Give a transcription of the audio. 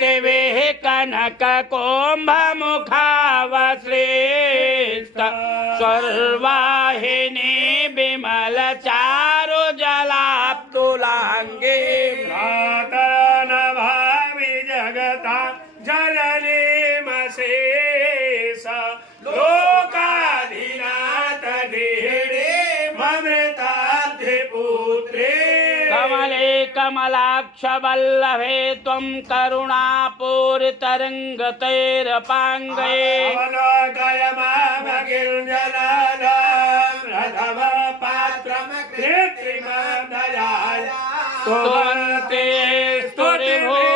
पृथिवीः कनककुम्भमुखावश्रेष्ठ स्वर्वाहिनी विमलचारुजलाप्तुलाङ्गी भ्रातरनभामि जगता जननीमशेष लोकाधिनाथ गृहिणी ममृताब्धिपुत्रे कमले कमलाक्ष वल्लभे त्वं करुणापूरितरङ्गतैरपाङ्गये अवलोकय मामगिर्जनानां रथमपात्रं कृत्रिमं दयाया स्तुवन्ते स्तुतिभूः